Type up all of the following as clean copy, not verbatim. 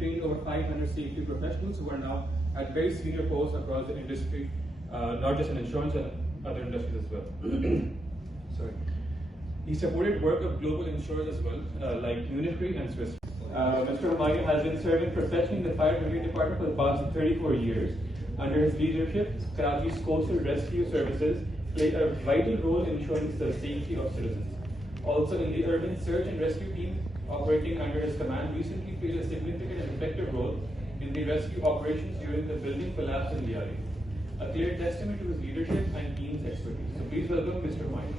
trained over 500 safety professionals who are now at very senior posts across the industry, not just in insurance and other industries as well. Sorry. He supported work of global insurers as well, like Munich Re and Swiss. Mr. Humayun has been serving professionally in the Fire Brigade Department for the past 34 years. Under his leadership, Karachi's coastal rescue services played a vital role in ensuring the safety of citizens. Also, in the urban search and rescue team operating under his command recently played a significant and effective role in the rescue operations during the building collapse in Liari. A clear testament to his leadership and team's expertise. So please welcome Mr. Humayun.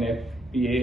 NFPA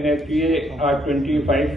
NFPA R25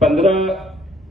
15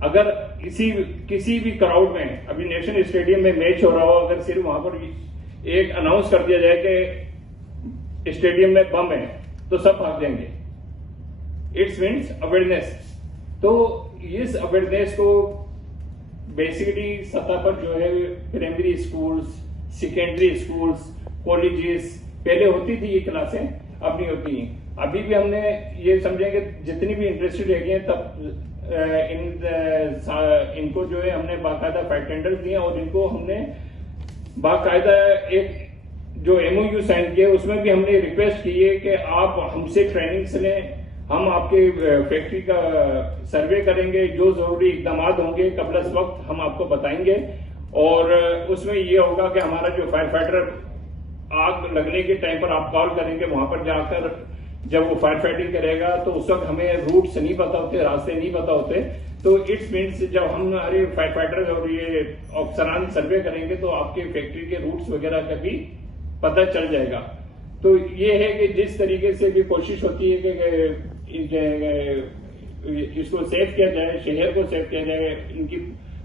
اگر کسی بھی crowd میں ابھی national stadium میں match ہو رہا ہو, اگر صرف وہاں پر ایک اناؤنس کر دیا جائے کہ اسٹیڈیم میں بم ہے تو سب بھاگ جائیں گے. It's means awareness. تو اس اویئرنیس کو بیسکلی سطح پر جو ہے primary schools, secondary schools, colleges, پہلے ہوتی تھی یہ کلاسیں, اب نہیں ہوتی ہیں. ابھی بھی ہم نے یہ سمجھیں کہ جتنی بھی انٹرسٹڈ رہ گئی ہیں تب ان کو جو ہے ہم نے باقاعدہ فائٹ ٹینڈر دیے اور ان کو ہم نے باقاعدہ ایک جو ایم او یو سائن کیا اس میں بھی ہم نے ریکویسٹ کی ہے کہ آپ ہم سے ٹریننگس لیں, ہم آپ کے فیکٹری کا سروے کریں گے, جو ضروری اقدامات ہوں گے قبل از وقت ہم آپ کو بتائیں گے. اور اس میں یہ ہوگا کہ ہمارا جو فائر فائٹر آگ لگنے کے ٹائم پر آپ کال کریں گے, وہاں پر جا کر جب وہ فائر فائٹنگ کرے گا تو اس وقت ہمیں روٹس نہیں پتا ہوتے, راستے نہیں پتا ہوتے. تو اٹس مینس جب ہم ہمارے فائر فائٹر اور یہ افسران سروے کریں گے تو آپ کے فیکٹری کے روٹس وغیرہ کا بھی پتہ چل جائے گا. تو یہ ہے کہ جس طریقے سے بھی کوشش ہوتی ہے کہ اس کو سیو کیا جائے, شہر کو سیو کیا جائے, ان کی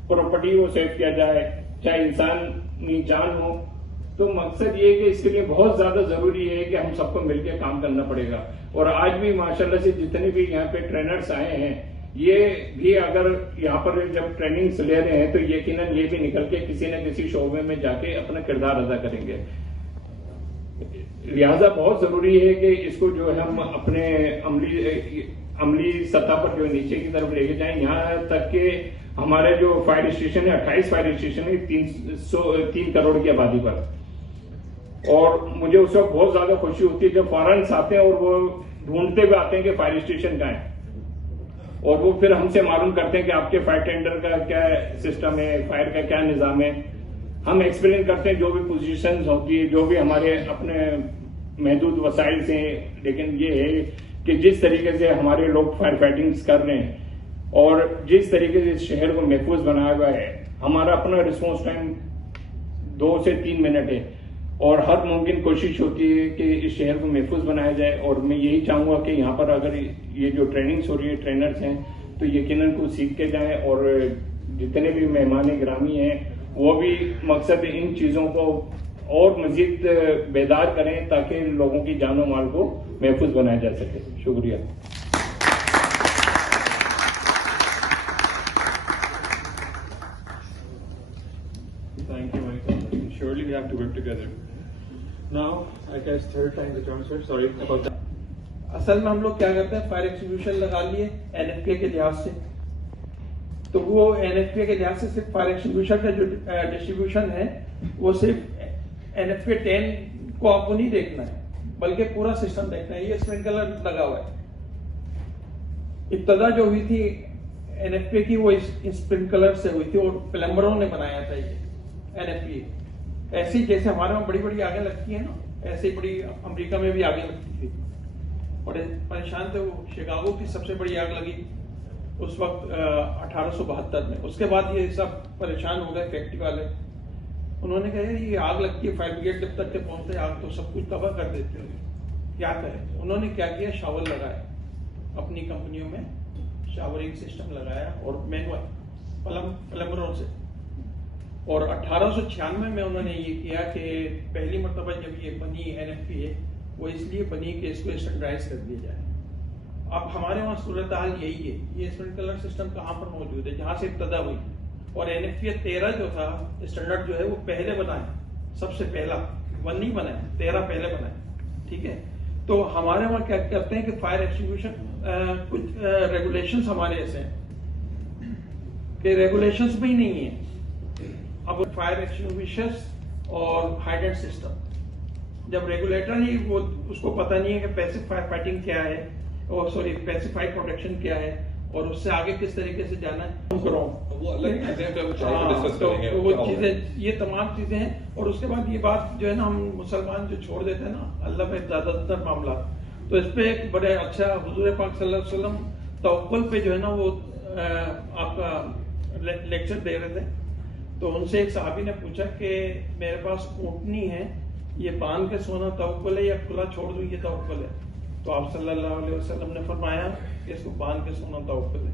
پراپرٹی کو سیو کیا جائے, چاہے انسانی جان ہو. تو مقصد یہ ہے کہ اس کے لیے بہت زیادہ ضروری ہے کہ ہم سب کو مل کے کام کرنا پڑے گا. اور آج بھی ماشاءاللہ سے جتنے بھی یہاں پہ ٹرینرز آئے ہیں یہ بھی اگر یہاں پر جب ٹریننگز لے رہے ہیں تو یقیناً یہ بھی نکل کے کسی نہ کسی شعبے میں جا کے اپنا کردار ادا کریں گے. لہذا بہت ضروری ہے کہ اس کو جو ہے ہم اپنے عملی سطح پر جو نیچے کی طرف لے کے جائیں, یہاں تک کہ ہمارے جو فائر اسٹیشن ہے 28 فائر اسٹیشن ہے 3 کروڑ کی آبادی پر. اور مجھے اس وقت بہت زیادہ خوشی ہوتی ہے جب فارنس آتے ہیں اور وہ ڈھونڈتے ہوئے آتے ہیں کہ فائر اسٹیشن کہاں ہے, اور وہ پھر ہم سے معلوم کرتے ہیں کہ آپ کے فائر ٹینڈر کا کیا سسٹم ہے, فائر کا کیا نظام ہے. ہم ایکسپلین کرتے ہیں جو بھی پوزیشنز ہوتی ہے, جو بھی ہمارے اپنے محدود وسائل سے, لیکن یہ ہے کہ جس طریقے سے ہمارے لوگ فائر فائٹنگز کر رہے ہیں اور جس طریقے سے اس شہر کو محفوظ بنایا ہوا ہے, ہمارا اپنا رسپانس ٹائم 2 سے 3 منٹ ہے اور ہر ممکن کوشش ہوتی ہے کہ اس شہر کو محفوظ بنایا جائے. اور میں یہی چاہوں گا کہ یہاں پر اگر یہ جو ٹریننگز ہو رہی ہے ٹرینرز ہیں تو یقیناً کچھ سیکھ کے جائیں, اور جتنے بھی مہمان گرامی ہیں وہ بھی مقصد ان چیزوں کو اور مزید بیدار کریں تاکہ لوگوں کی جان و مال کو محفوظ بنایا جا سکے. شکریہ. Thank you, Michael. Surely we have to work together. Now, I guess third time the turn, sir. Sorry about that. اصل میں ہم لوگ کیا کرتے ہیں, فائر ایکسٹنگوشر لگا لیے این ایف پی اے کے لحاظ سے, تو وہ این ایف پی اے کے لحاظ سے صرف فائر ایکسٹنگوشر کا جو ڈسٹریبیوشن ہے وہ صرف این ایف پی 10 کو آپ کو نہیں دیکھنا ہے بلکہ پورا سسٹم دیکھنا ہے. یہ اسپرنکلر لگا ہوا ہے. ابتدا جو ہوئی تھی این ایف پی اے کی وہ اسپرنکلر سے ہوئی تھی اور پلمبروں نے بنایا تھا یہ این ایف پی اے. ایسی جیسے ہمارے وہاں بڑی بڑی آگیں لگتی ہیں نا, ایسے بڑی امریکہ میں بھی آگیں لگتی تھی, بڑے پریشان تھے وہ. شکاگو کی سب سے بڑی آگ لگی اس وقت 1872 میں. اس کے بعد یہ سب پریشان ہو گئے فیکٹری والے. انہوں نے کہا یہ آگ لگتی ہے, فائر بریگیڈ جب تک کے پہنچتے آگ تو سب کچھ تباہ کر دیتے ہوئے, کیا کریں. انہوں نے کیا کیا, شاور لگایا اپنی کمپنیوں میں, شاورنگ سسٹم لگایا اور مینوئل پلمبروں سے. اور 1896 میں انہوں نے یہ کیا کہ پہلی مرتبہ جب یہ بنی این ایف پی اے وہ اس لیے بنی کہ اس کو اسٹینڈرڈائز کر دیا جائے. اب ہمارے وہاں صورتحال یہی ہے. یہ اسپرنکلر سسٹم کہاں پر موجود ہے, جہاں سے ابتدا ہوئی, اور این ایف پی اے 13 جو تھا اسٹینڈرڈ جو ہے وہ پہلے بنا ہے, سب سے پہلا 1 نہیں بنا ہے, 13 پہلے بنا ہے. ٹھیک ہے. تو ہمارے وہاں کیا کرتے ہیں کہ فائر ایکسٹنگوشر کچھ ریگولیشنز ہمارے ایسے ہیں کہ ریگولیشنز بھی نہیں ہیں. اب فائر ایکسٹنگوشرز اور ہائیڈرنٹ سسٹم, جب ریگولیٹر ہی وہ اس کو پتہ نہیں ہے کہ پیسو فائر فائٹنگ کیا ہے, اور سوری پیسیفائڈ پروٹیکشن کیا ہے, اور اس سے آگے کس طریقے سے جانا ہے, وہ چیزیں, یہ تمام چیزیں ہیں. اور اس کے بعد یہ بات جو ہے نا, ہم مسلمان جو چھوڑ دیتے ہیں نا اللہ پہ زیادہ تر معاملات, تو اس پہ ایک بڑے اچھا حضور پاک صلی اللہ علیہ وسلم توکل پہ جو ہے نا وہ آپ کا لیکچر دے رہے تھے. تو ان سے ایک صحابی نے پوچھا کہ میرے پاس اونٹنی ہے, یہ باندھ کے سونا توکل ہے یا کھلا چھوڑ دوں یہ توکل ہے؟ تو آپ صلی اللہ علیہ وسلم نے فرمایا کہ اس کو باندھ کے سونا توکل ہے.